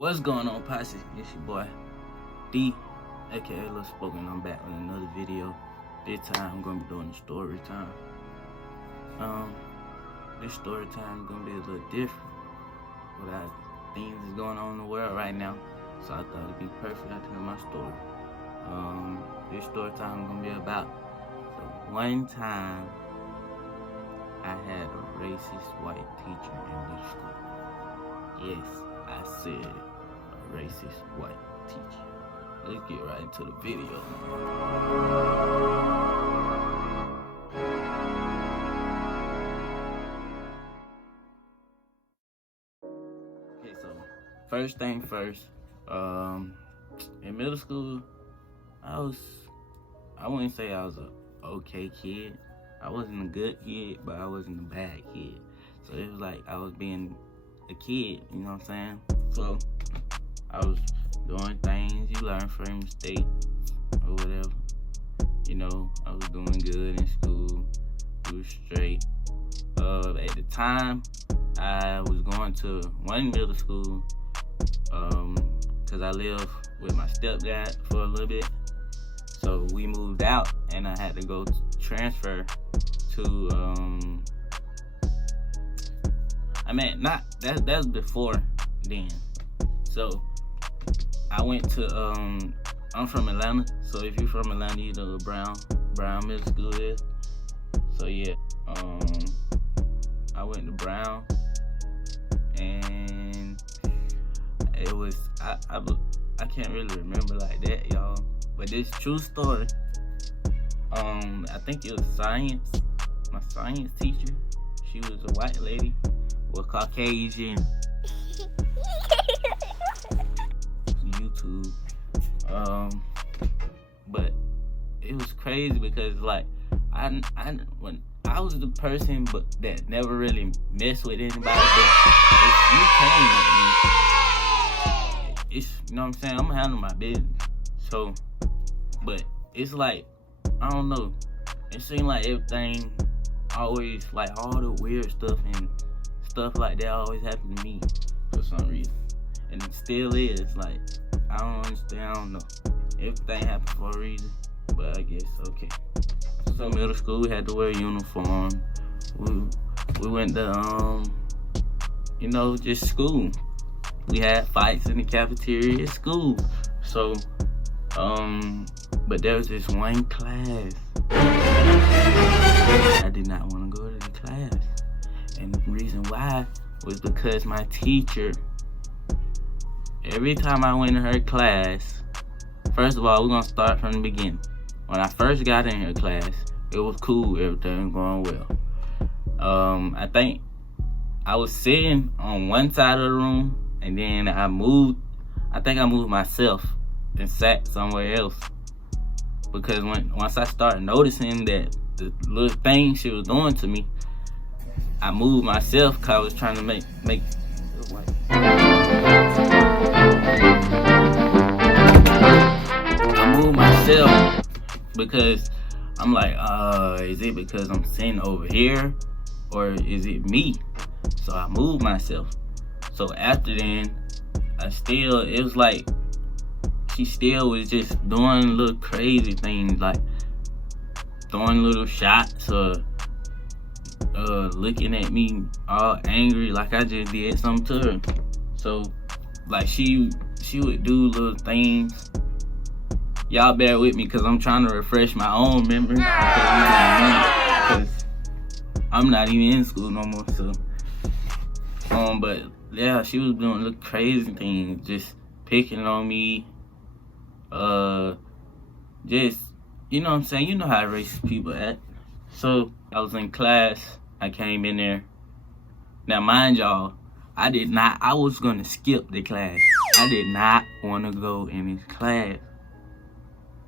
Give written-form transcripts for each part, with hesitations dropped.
What's going on, Posse? It's your boy D, aka Lil Spoken. I'm back with another video. This time I'm gonna be doing story time. This story time is gonna be a little different. Things is going on in the world right now, so I thought it'd be perfect. I tell my story. This story time is gonna be about the one time I had a racist white teacher in middle school. Yes, I said a racist white teacher. Let's get right into the video. Okay, so first thing first, in middle school, I wouldn't say I was a okay kid. I wasn't a good kid, but I wasn't a bad kid. So it was like I was being a kid, you know what I'm saying? So I was doing things you learn from your mistakes or whatever. You know, I was doing good in school. It was straight. At the time, I was going to one middle school because I lived with my stepdad for a little bit. So we moved out and I had to go transfer to that's before then. So I went to I'm from Atlanta, so if you're from Atlanta, you know Brown Middle School is. So yeah, I went to Brown, and it was I can't really remember like that, y'all. But this true story. I think it was science. My science teacher, she was a white lady with Caucasian. YouTube. But it was crazy because like when I was the person that never really messed with anybody, but if you came at me, it's, you know what I'm saying, I'm gonna handle my business. So, but it's like, I don't know, it seemed like everything always, like all the weird stuff and stuff like that always happened to me for some reason. And it still is, like, I don't understand, I don't know. Everything happened for a reason, but I guess, okay. So middle school, we had to wear a uniform. We went to, just school. We had fights in the cafeteria at school. So, but there was this one class. I did not want to go to the class. And the reason why was because my teacher, every time I went to her class, first of all, we're going to start from the beginning. When I first got in her class, it was cool, everything was going well. I think I was sitting on one side of the room, and then I moved myself and sat somewhere else. Because once I started noticing that the little thing she was doing to me, I moved myself because I was trying to make I moved myself because I'm like, is it because I'm sitting over here or is it me? So I moved myself. So after then, it was like she still was just doing little crazy things, like throwing little shots or looking at me all angry like I just did something to her. So like she would do little things. Y'all bear with me because I'm trying to refresh my own memory because I'm not even in school no more. So but yeah, she was doing little crazy things, just picking on me. Just, you know what I'm saying? You know how racist people act. So I was in class. I came in there. Now, mind y'all, I was gonna skip the class. I did not want to go in this class.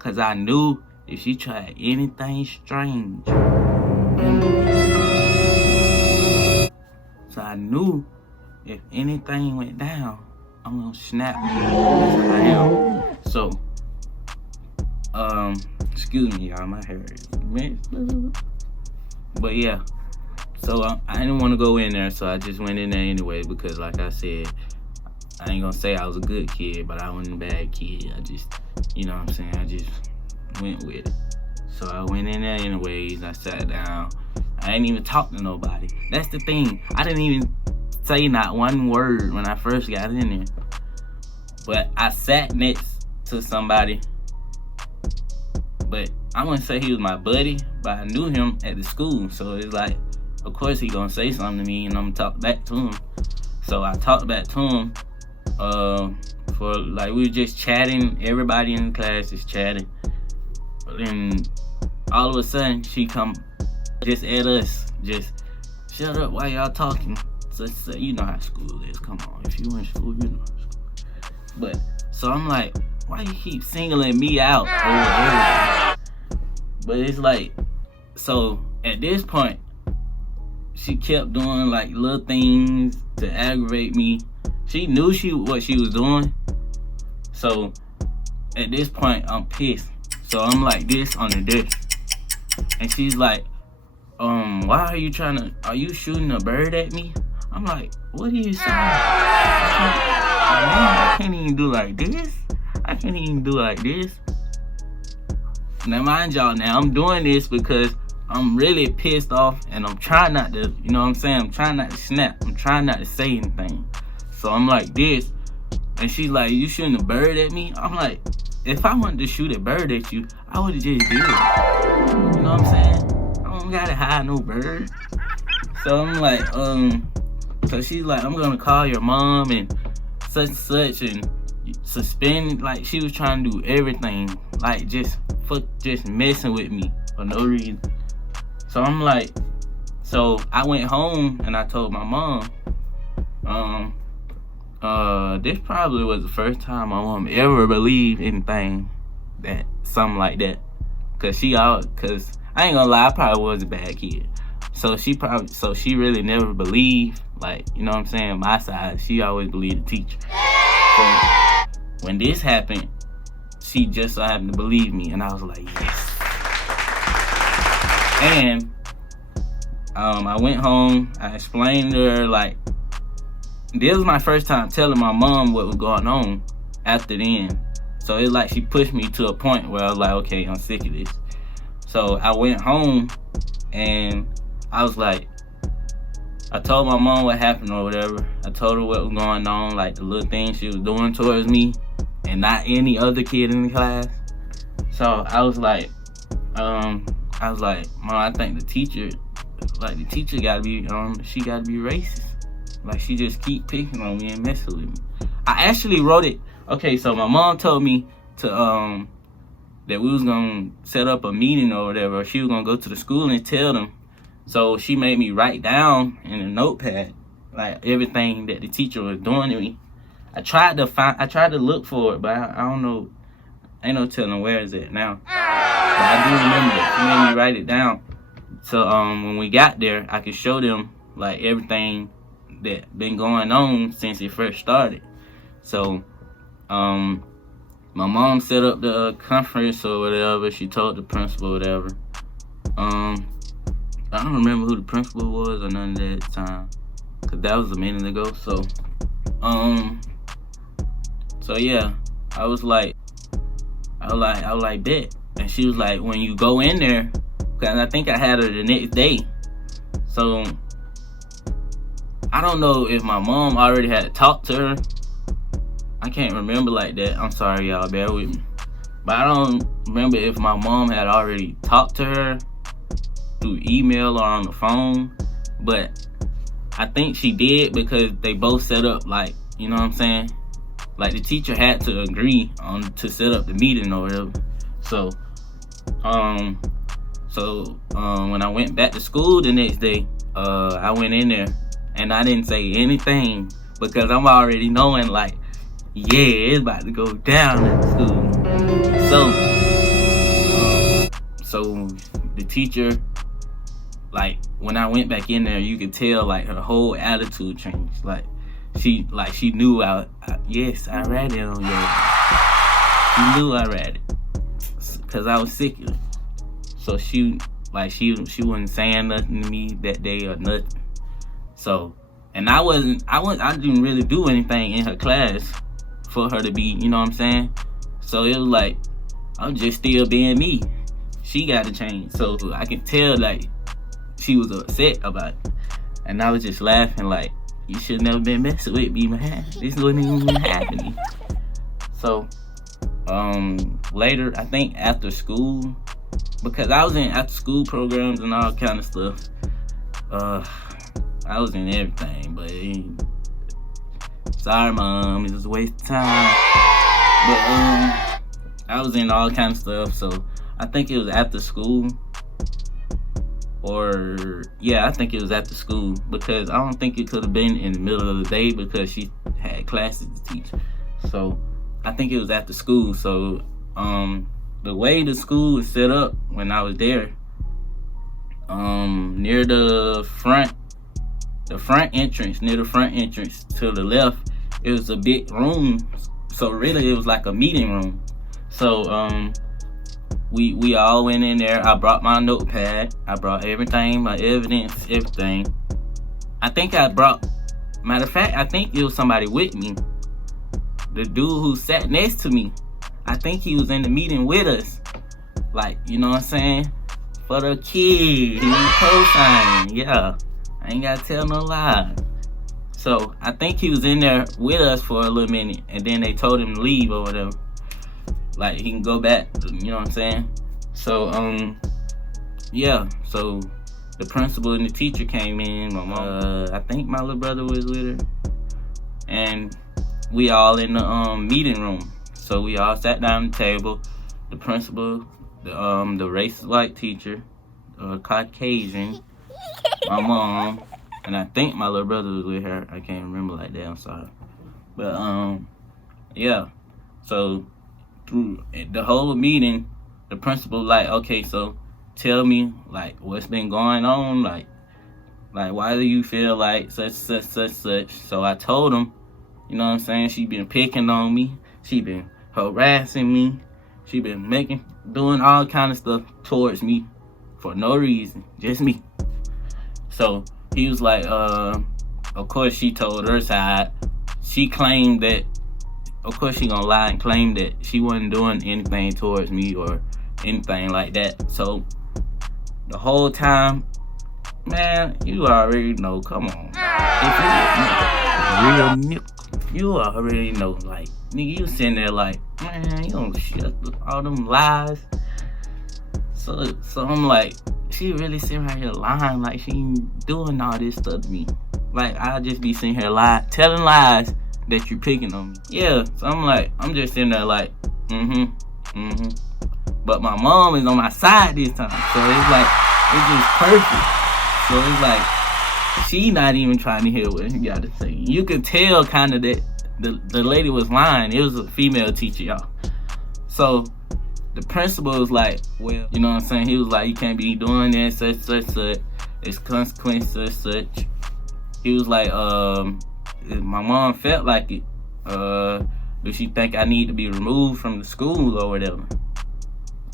Cause I knew if she tried anything strange. So I knew if anything went down, I'm gonna snap. That's how I am. So, excuse me, y'all, my hair is messed up. But yeah, so I didn't want to go in there, so I just went in there anyway because, like I said, I ain't gonna say I was a good kid, but I wasn't a bad kid. I just, you know what I'm saying? I just went with it. So I went in there anyways. I sat down. I didn't even talk to nobody. That's the thing. I didn't even say not one word when I first got in there. But I sat next to somebody. But I wouldn't say he was my buddy, but I knew him at the school. So it's like, of course he gonna say something to me and I'm gonna talk back to him. So I talked back to him. For like, we were just chatting. Everybody in the class is chatting. And all of a sudden she come just at us, just shut up while y'all talking. So you know how school is. Come on, if you in school, you know how school. But so I'm like, why you keep singling me out over everything? But it's like, so at this point, she kept doing like little things to aggravate me. She knew what she was doing. So at this point, I'm pissed. So I'm like this on the desk. And she's like, why are you shooting a bird at me? I'm like, what are you saying? I can't even do like this. I can't even do like this. Now mind y'all, now I'm doing this because I'm really pissed off and I'm trying not to, you know what I'm saying? I'm trying not to snap. I'm trying not to say anything. So I'm like this. And she's like, you shooting a bird at me? I'm like, if I wanted to shoot a bird at you, I would have just did it. You know what I'm saying? I don't gotta hide no bird. So I'm like, so she's like, I'm gonna call your mom and such and suspend. Like, she was trying to do everything, like just messing with me for no reason. So I'm like, so I went home and I told my mom, this probably was the first time my mom ever believed anything something like that. Cause I ain't gonna lie, I probably was a bad kid. So she really never believed, like, you know what I'm saying, my side. She always believed the teacher. So when this happened, she just so happened to believe me, and I was like, yes. And I went home, I explained to her, like, this was my first time telling my mom what was going on after then. So it's like she pushed me to a point where I was like, okay, I'm sick of this. So I went home and I was like, I told my mom what happened or whatever. I told her what was going on, like the little things she was doing towards me and not any other kid in the class. So I was like, Mom, I think the teacher gotta be, she gotta be racist. Like, she just keep picking on me and messing with me. I actually wrote it. Okay, so my mom told me to that we was gonna set up a meeting or whatever. She was gonna go to the school and tell them. So she made me write down in a notepad like everything that the teacher was doing to me. I tried to look for it, but I don't know. Ain't no telling where is it now. But I do remember that she made me write it down. So when we got there, I could show them like everything that been going on since it first started. So my mom set up the conference or whatever. She told the principal or whatever. I don't remember who the principal was or none of that at the time, cause that was a minute ago. So yeah, I was like, bet. And she was like, when you go in there, cause I think I had her the next day. So I don't know if my mom already had talked to her. I can't remember like that. I'm sorry, y'all, bear with me. But I don't remember if my mom had already talked to her through email or on the phone. But I think she did, because they both set up, like, you know what I'm saying? Like, the teacher had to agree to set up the meeting or whatever. So when I went back to school the next day, I went in there and I didn't say anything, because I'm already knowing, like, yeah, it's about to go down at school. So the teacher, like, when I went back in there, you could tell, like, her whole attitude changed. Like she knew yes, I read it on you. She knew I read it, cause I was sick of it. So she wasn't saying nothing to me that day or nothing. So And I didn't really do anything in her class for her to be, you know what I'm saying? So it was like, I'm just still being me. She got to change. So I can tell like she was upset about it. And I was just laughing like, you should never been messing with me, man. This wasn't even happening. So later, I think after school, because I was in after school programs and all kind of stuff. I was in everything, but sorry, Mom, it was a waste of time. But I was in all kind of stuff, so I think it was after school. I think it was after school, because I don't think it could have been in the middle of the day because she had classes to teach. So I think it was after school. So the way the school was set up when I was there, near the front entrance to the left, it was a big room. So really it was like a meeting room. So we all went in there. I brought my notepad. I brought everything, my evidence, everything. Matter of fact, I think it was somebody with me. The dude who sat next to me, I think he was in the meeting with us. Like, you know what I'm saying? For the kid, he was co-signing. Yeah, I ain't gotta tell no lie. So I think he was in there with us for a little minute, and then they told him to leave or whatever. Like, he can go back, you know what I'm saying? So, so the principal and the teacher came in. My mom, I think my little brother was with her. And we all in the meeting room. So we all sat down at the table. The principal, the racist white teacher, Caucasian, my mom, and I think my little brother was with her. I can't remember like that, I'm sorry. But, so through the whole meeting, the principal like, okay, so tell me like what's been going on, like why do you feel like such. So I told him, you know what I'm saying, she been picking on me, she been harassing me, she been doing all kind of stuff towards me for no reason, just me. So he was like, of course she told her side. She claimed that, of course she gonna lie and claim that she wasn't doing anything towards me or anything like that. So the whole time, man, you already know, come on. If you real nigga, you already know, like, nigga, you sitting there like, man, you don't shut all them lies. So I'm like, she really sitting right here lying, like she ain't doing all this stuff to me. Like, I'll just be sitting here telling lies that you're picking on me. Yeah, so I'm just sitting there like, But my mom is on my side this time. So it's like, it's just perfect. So it's like, she not even trying to hear what you got to say. You could tell kind of that the lady was lying. It was a female teacher, y'all. So the principal was like, well, you know what I'm saying? He was like, you can't be doing that, such. It's consequences, such. He was like, my mom felt like it. Do she think I need to be removed from the school or whatever?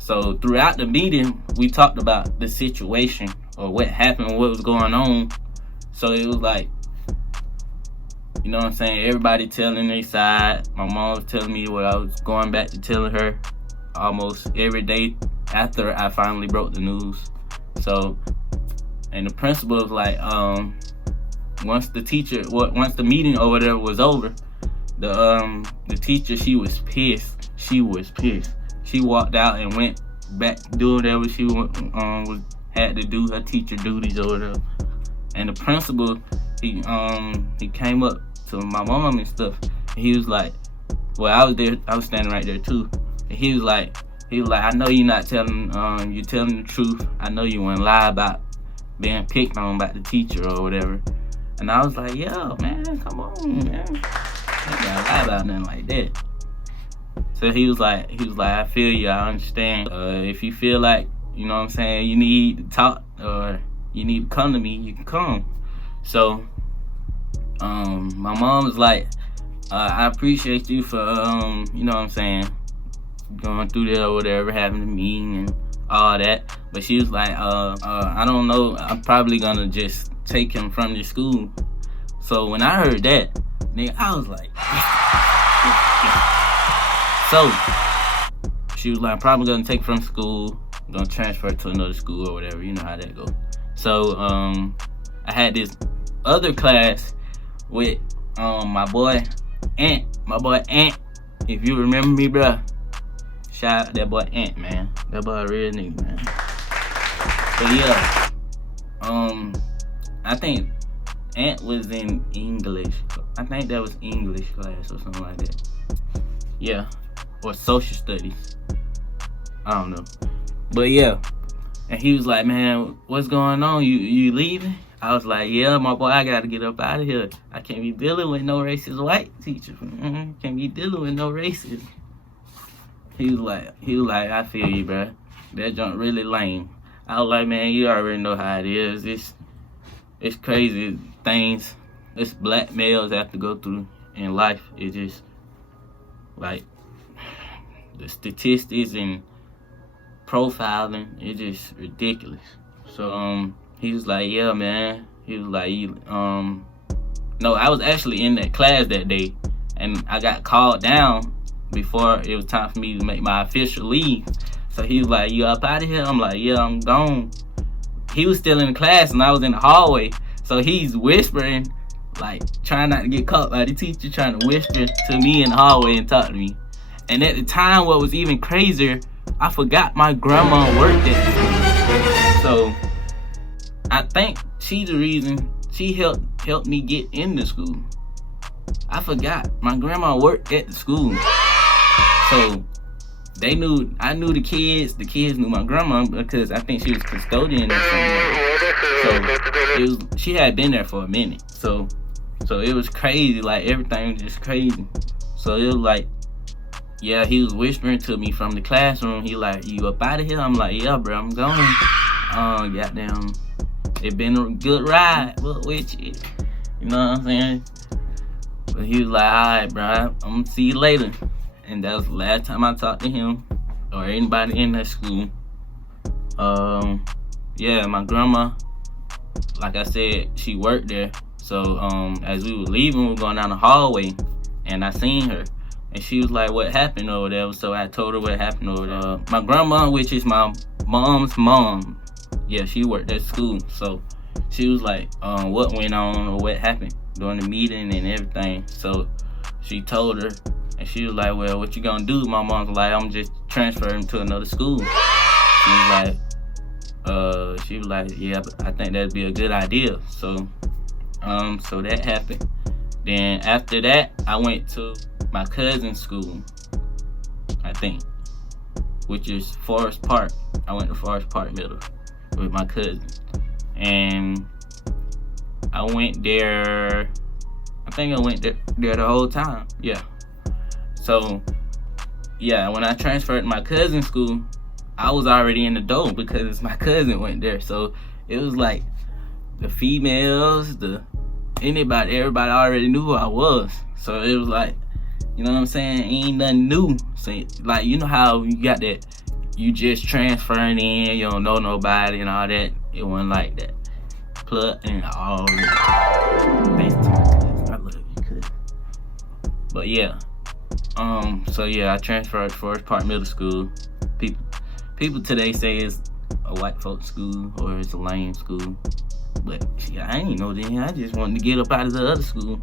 So throughout the meeting, we talked about the situation or what happened, what was going on. So it was like, you know what I'm saying, everybody telling their side. My mom was telling me what I was going back to telling her almost every day after I finally broke the news. So, and the principal was like, once the meeting or whatever was over, the teacher, she was pissed. She walked out and went back to do whatever she had to do, her teacher duties or whatever. And the principal, he came up to my mom and stuff. And he was like, well, I was standing right there too. And he was like, I know you're not telling, you're telling the truth. I know you wouldn't lie about being picked on by the teacher or whatever. And I was like, yo, man, come on, man. I ain't gotta lie about nothing like that. So he was like, I feel you, I understand. If you feel like, you know what I'm saying, you need to talk or you need to come to me, you can come. So, my mom was like, I appreciate you for, you know what I'm saying, going through that or whatever, having a meeting and all that. But she was like, I don't know, I'm probably gonna just take him from the school. So when I heard that, nigga, I was like, so she was like, I'm probably gonna take from school, I'm gonna transfer to another school or whatever. You know how that go. So I had this other class with my boy Ant. If you remember me, bruh, shout out that boy Ant, man. That boy a real nigga, man. But yeah, I think Ant was in English. I think that was English class or something like that. Yeah, or social studies. I don't know. But yeah, and he was like, man, what's going on? You leaving? I was like, yeah, my boy, I gotta get up out of here. I can't be dealing with no racist white teacher. Can't be dealing with no racist. He was like, I feel you, bro. That junk really lame. I was like, man, you already know how it is. It's crazy things. It's black males have to go through in life. It's just like the statistics and profiling. It's just ridiculous. So he was like, yeah, man. He was like, no, I was actually in that class that day, and I got called down before it was time for me to make my official leave. So he was like, you up out of here? I'm like, yeah, I'm gone. He was still in the class and I was in the hallway. So he's whispering, like trying not to get caught by the teacher, trying to whisper to me in the hallway and talk to me. And at the time, what was even crazier, I forgot my grandma worked at school. So I think she's the reason she helped me get into school. I forgot my grandma worked at the school. So I knew the kids knew my grandma because I think she was custodian or something. So she had been there for a minute. So it was crazy, like everything was just crazy. So it was like, yeah, he was whispering to me from the classroom. He like, you up out of here? I'm like, yeah, bro, I'm going. Goddamn, it been a good ride, but with you. You know what I'm saying? But he was like, alright, bro, I'm gonna see you later. And that was the last time I talked to him or anybody in that school. Yeah, my grandma, like I said, she worked there. So as we were leaving, we were going down the hallway, and I seen her, and she was like, what happened over there? So I told her what happened over there. My grandma, which is my mom's mom, yeah, she worked at school. So she was like, what went on or what happened during the meeting and everything. So she told her, and she was like, well, what you gonna do? My mom's like, I'm just transferring to another school. She was like, yeah, I think that'd be a good idea. So so that happened. Then after that, I went to my cousin's school, I think, which is Forest Park. I went to Forest Park Middle with my cousin. And I went there, I think I went there the whole time, yeah. So, yeah, when I transferred to my cousin's school, I was already in the door because my cousin went there. So it was like the females, everybody already knew who I was. So it was like, you know what I'm saying? Ain't nothing new. So like, you know how you got that, you just transferring in, you don't know nobody and all that. It wasn't like that. Plug and all that. Thanks to my cousin. I love you, cousin. But yeah. So yeah, I transferred to Forest Park Middle School. People today say it's a white folks school or it's a lame school. But I ain't know then. I just wanted to get up out of the other school.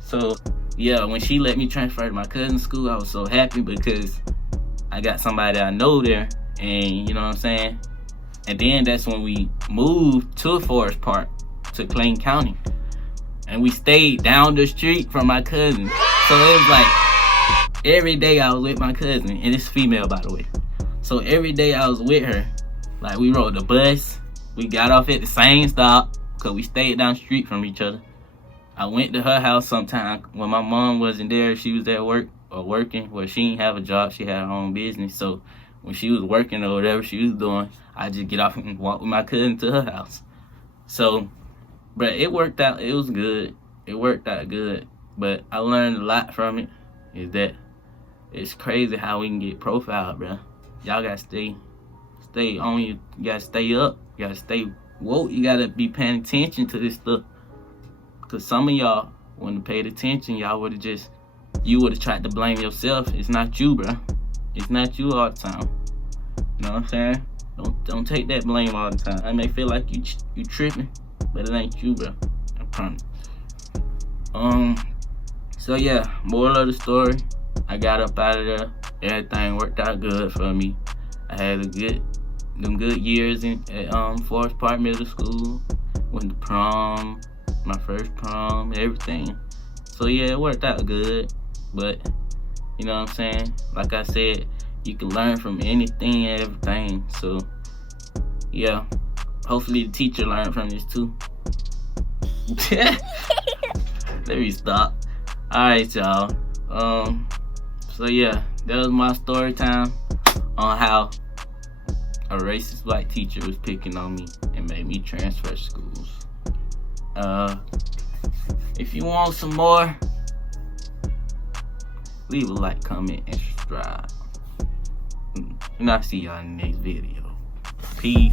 So yeah, when she let me transfer to my cousin's school, I was so happy because I got somebody I know there, and you know what I'm saying? And then that's when we moved to Forest Park, to Clayton County. And we stayed down the street from my cousin. So it was like, every day I was with my cousin, and it's female, by the way. So every day I was with her. Like, we rode the bus, we got off at the same stop, because we stayed down the street from each other. I went to her house sometime when my mom wasn't there. She was at work or working. Well, she didn't have a job, she had her own business. So when she was working or whatever she was doing, I just get off and walk with my cousin to her house. So, but it worked out. It was good. It worked out good. But I learned a lot from it. Is that it's crazy how we can get profiled, bro. Y'all gotta stay on you. You gotta stay up. You gotta stay woke. You gotta be paying attention to this stuff. Cause some of y'all wouldn't have paid attention. Y'all would have tried to blame yourself. It's not you, bro. It's not you all the time. You know what I'm saying? Don't take that blame all the time. I may feel like you tripping, but it ain't you, bro. I promise. So yeah, moral of the story, I got up out of there. Everything worked out good for me. I had them good years at Forest Park Middle School. Went to prom, my first prom, everything. So yeah, it worked out good. But you know what I'm saying? Like I said, you can learn from anything and everything. So yeah, hopefully the teacher learned from this too. Let me stop. Alright, y'all. So yeah, that was my story time on how a racist black teacher was picking on me and made me transfer schools. If you want some more, leave a like, comment, and subscribe. And I'll see y'all in the next video. Peace.